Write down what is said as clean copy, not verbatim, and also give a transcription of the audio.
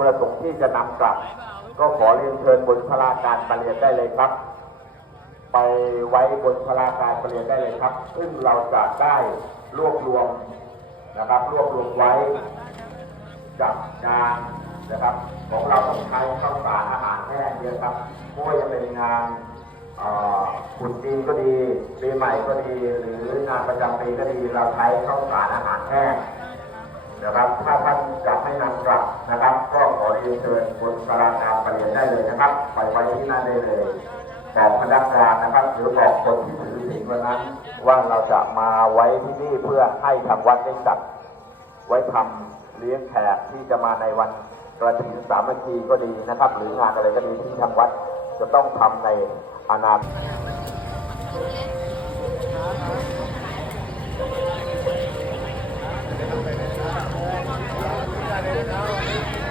ประสงค์ที่จะนำกลับก็ขอเรียนเชิญบนพลาการประเรียนได้เลยครับไปไว้บนพลาการประเรียนได้เลยครับซึ่งเราจะได้รวบรวมนะครับรวบรวมไว้จัดงานนะครับของเราต้องใช้ข้าวสารอาหารแห้งเยอะครับไม่ว่าจะเป็นงานขุดดินก็ดีปีใหม่ก็ดีหรืองานประจำปีก็ดีเราใช้ข้าวสารอาหารแห้งนะครับถ้าท่านจะให้นำกลับนะครับก็ขอเรียนเชิญบนพลาการประเรียนได้เลยนะครับไปไว้ที่นั่นได้เลยบอกพนักงานนะครับหรือบอกคนที่ถือศีลวันนั้นว่าเราจะมาไว้ที่นี่เพื่อให้ทางวัดได้จัดไว้ทำเลี้ยงแขกที่จะมาในวันกฐินสามัคคีก็ดีนะครับหรืองานอะไรก็ดีที่ทางวัดจะต้องทำในอนาคตเ